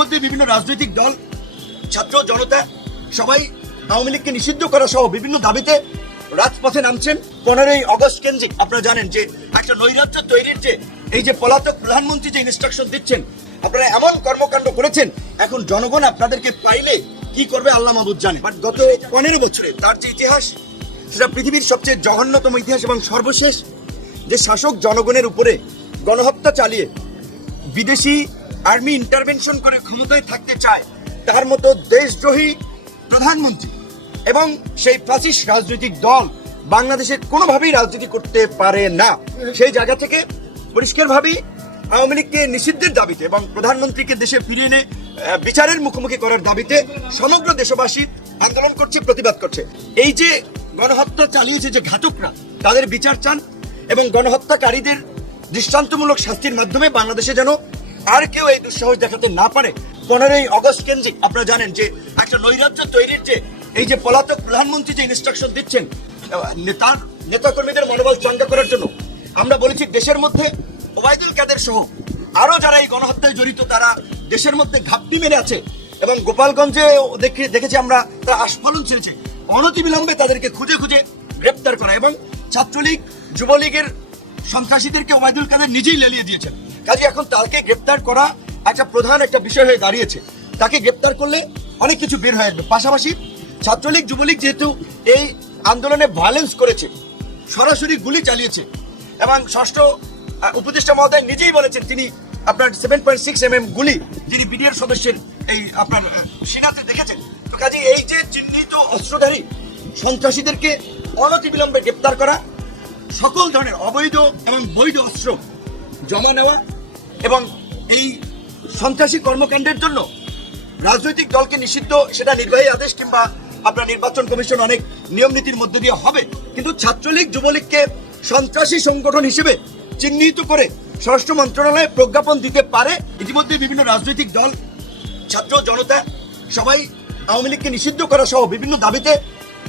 ইতিমধ্যে বিভিন্ন রাজনৈতিক দল, ছাত্র, জনতা, সবাই আওয়ামী লীগকে নিষিদ্ধ করা সহ বিভিন্ন দাবিতে রাজপথে নামছেন পনেরোই অগস্ট কেন্দ্রিক। আপনারা জানেন যে একটা নৈরাজ্য তৈরির যে এই যে পলাতক প্রধানমন্ত্রী যে ইনস্ট্রাকশন দিচ্ছেন, আপনারা এমন কর্মকাণ্ড করেছেন, এখন জনগণ আপনাদেরকে পাইলে কি করবে আল্লাহ মাহবুদ জানে। বাট গত পনেরো বছরে তার যে ইতিহাস, সেটা পৃথিবীর সবচেয়ে জঘন্যতম ইতিহাস এবং সর্বশেষ যে শাসক জনগণের উপরে গণহত্যা চালিয়ে বিদেশি আর্মি ইন্টারভেনশন করে ক্ষমতায় থাকতে চায়, তার মতো দেশদ্রোহী প্রধানমন্ত্রী এবং সেই প্রাচীস রাজনৈতিক দল বাংলাদেশে কোনোভাবেই রাজনীতি করতে পারে না। সেই জায়গা থেকে পরিষ্কারভাবেই আওয়ামী লীগকে নিষিদ্ধের দাবিতে এবং প্রধানমন্ত্রীকে দেশে ফিরিয়ে এনে বিচারের মুখোমুখি করার দাবিতে সমগ্র দেশবাসী আন্দোলন করছে, প্রতিবাদ করছে। এই যে গণহত্যা চালিয়েছে যে ঘাতকরা, তাদের বিচার চান এবং গণহত্যাকারীদের দৃষ্টান্তমূলক শাস্তির মাধ্যমে বাংলাদেশে যেন আর কেউ এই দুঃসাহস দেখাতে না পারে। পনেরোই অগস্ট কেন্দ্রিক আপনারা জানেন যে একটা নৈরাজ্য তৈরির যে এই যে পলাতক প্রধানমন্ত্রী যে ইনস্ট্রাকশন দিচ্ছেন নেতার নেতাকর্মীদের মনোবল চাঙ্গা করার জন্য, আমরা বলেছি দেশের মধ্যে ওবায়দুল কাদের সহ আরও যারা এই গণহত্যায় জড়িত, তারা দেশের মধ্যে ঘাপটি মেরে আছে এবং গোপালগঞ্জে দেখে, দেখেছি আমরা তারা আস্ফলন ছেড়েছে। অনতিবিলম্বে তাদেরকে খুঁজে খুঁজে গ্রেপ্তার করা এবং ছাত্রলীগ, যুবলীগের সন্ত্রাসীদেরকে ওবায়দুল কাদের নিজেই লেলিয়ে দিয়েছেন। কাজে এখন তাকে গ্রেপ্তার করা একটা প্রধান একটা বিষয় হয়ে দাঁড়িয়েছে। তাকে গ্রেপ্তার করলে অনেক কিছু বের হয়ে আসবে। পাশাপাশি ছাত্রলীগ, যুবলীগ যেহেতু এই আন্দোলনে ভায়োলেন্স করেছে, সরাসরি গুলি চালিয়েছে এবং ষষ্ঠ উপদেষ্টা মহোদয় নিজেই বলেছেন তিনি আপনার seven point six M M গুলি যিনি বিডিআর সদস্যের এই আপনার সিনাতে দেখেছেন। তো কাজে এই যে চিহ্নিত অস্ত্রধারী সন্ত্রাসীদেরকে অনতিবিলম্বে গ্রেপ্তার করা সকল ধরনের অবৈধ এবং বৈধ অস্ত্র জমা নেওয়া এবং এই সন্ত্রাসী কর্মকাণ্ডের জন্য রাজনৈতিক দলকে নিষিদ্ধ, সেটা নির্বাহী আদেশ কিংবা আপনার নির্বাচন কমিশন অনেক নিয়ম নীতির মধ্যে দিয়ে হবে। কিন্তু ছাত্রলীগ, যুবলীগকে সন্ত্রাসী সংগঠন হিসেবে চিহ্নিত করে স্বরাষ্ট্র মন্ত্রণালয়ে প্রজ্ঞাপন দিতে পারে। ইতিমধ্যে বিভিন্ন রাজনৈতিক দল, ছাত্র, জনতা, সবাই আওয়ামী লীগকে নিষিদ্ধ করা সহ বিভিন্ন দাবিতে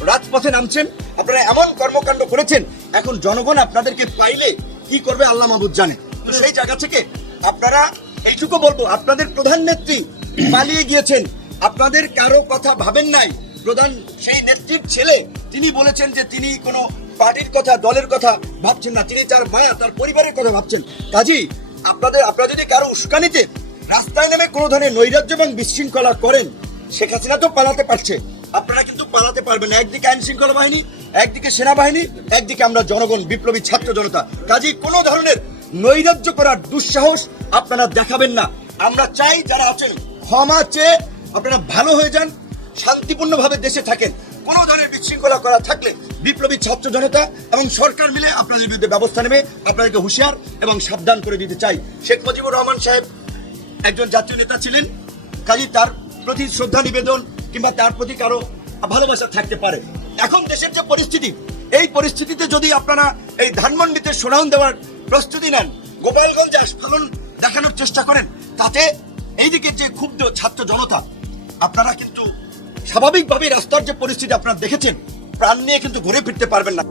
রাজপথে নামছেন। আপনারা এমন কর্মকাণ্ড করেছেন, এখন জনগণ আপনাদেরকে পাইলে কি করবে আল্লাহ মাহবুদ জানে। সেই জায়গা থেকে আপনারা এইটুকু বলব, আপনাদের প্রধান নেত্রী পালিয়ে গিয়েছেন। আপনাদের কারও কথা ভাবেন নাই। প্রধান সেই নেত্রীর ছেলে, তিনি বলেছেন যে তিনি কোনো পার্টির কথা, দলের কথা ভাবছেন না। তিনি তার মায়া, তার পরিবারের কথা ভাবছেন। কাজেই আপনাদের, আপনারা যদি কারও উস্কানিতে রাস্তায় নেমে কোনো ধরনের নৈরাজ্য এবং বিশৃঙ্খলা করেন, শেখ হাসিনা তো পালাতে পারছে। আপনারা কিন্তু পালাতে পারবেন না। একদিকে আইন শৃঙ্খলা বাহিনী, একদিকে সেনাবাহিনী, একদিকে আমরা জনগণ, বিপ্লবী ছাত্র জনতা। কাজেই কোনো ধরনের নৈরাজ্য করার দুঃসাহস আপনারা দেখাবেন না। আমরা চাই যারা আছেন, ক্ষমা চেয়ে আপনারা ভালো হয়ে যান, শান্তিপূর্ণভাবে দেশে থাকেন। কোনো ধরনের বিশৃঙ্খলা করা থাকলে বিপ্লবী ছাত্র জনতা এবং সরকার মিলে আপনাদের বিরুদ্ধে ব্যবস্থা নেবে। আপনাদেরকে হুঁশিয়ার এবং সাবধান করে দিতে চাই। শেখ মুজিবুর রহমান সাহেব একজন জাতীয় নেতা ছিলেন। কাজী তার প্রতি শ্রদ্ধা নিবেদন কিংবা তার প্রতি কারও ভালোবাসা থাকতে পারে। এখন দেশের যে পরিস্থিতি, এই পরিস্থিতিতে যদি আপনারা এই ধানমন্ডিতে শোনাউন দেওয়ার প্রস্তুতি নেন। গোপালগঞ্জে আস্ফালন দেখানোর চেষ্টা করেন। তাতে এইদিকে যে ক্ষুব্ধ ছাত্র জনতা, আপনারা কিন্তু স্বাভাবিকভাবে রাস্তার যে পরিস্থিতি আপনারা দেখেছেন, প্রাণ নিয়ে কিন্তু ঘুরে ফিরতে পারবেন না।